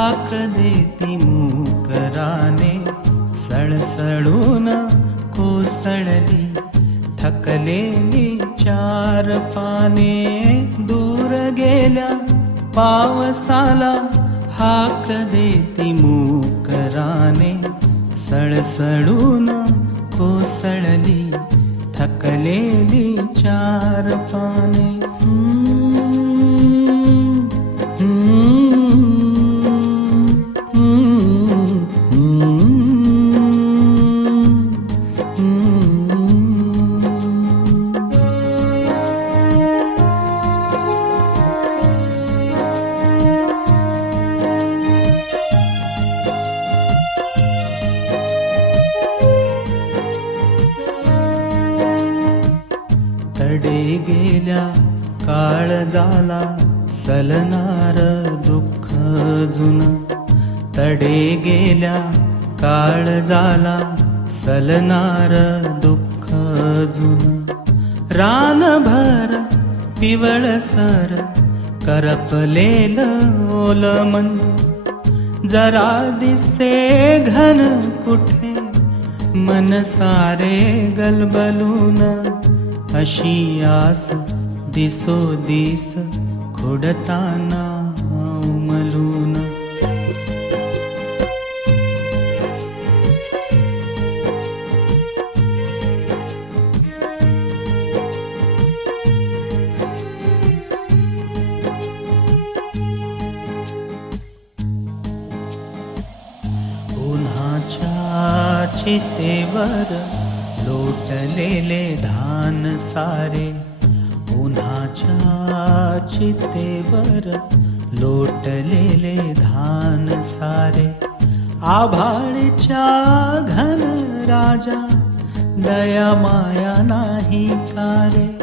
हाक देती मूकराने, सळसळून कोसळली थकलेली चार पाने. दूर गेल्या पावसाला हाक देती मूकराने, सळसळून कोसळली थकलेली चार पाने. तडे गेल्या काळजाला सलनार दुःख जुन. तडे गेल्या काळजाला सलनार दुःख जुन. रानभर पिवळसर करपलेलं ओलमन, जरा दिसे घन कुठे मन सारे गलबलून. अशी आस दिसो दिस खोडताना उमलून. उन्हाच्या चितेवर लोटलेले धान सारे. उन्हाच्या चितेवर लोटलेले धान सारे. आभाळीच्या घन राजा दया माया नाही का रे.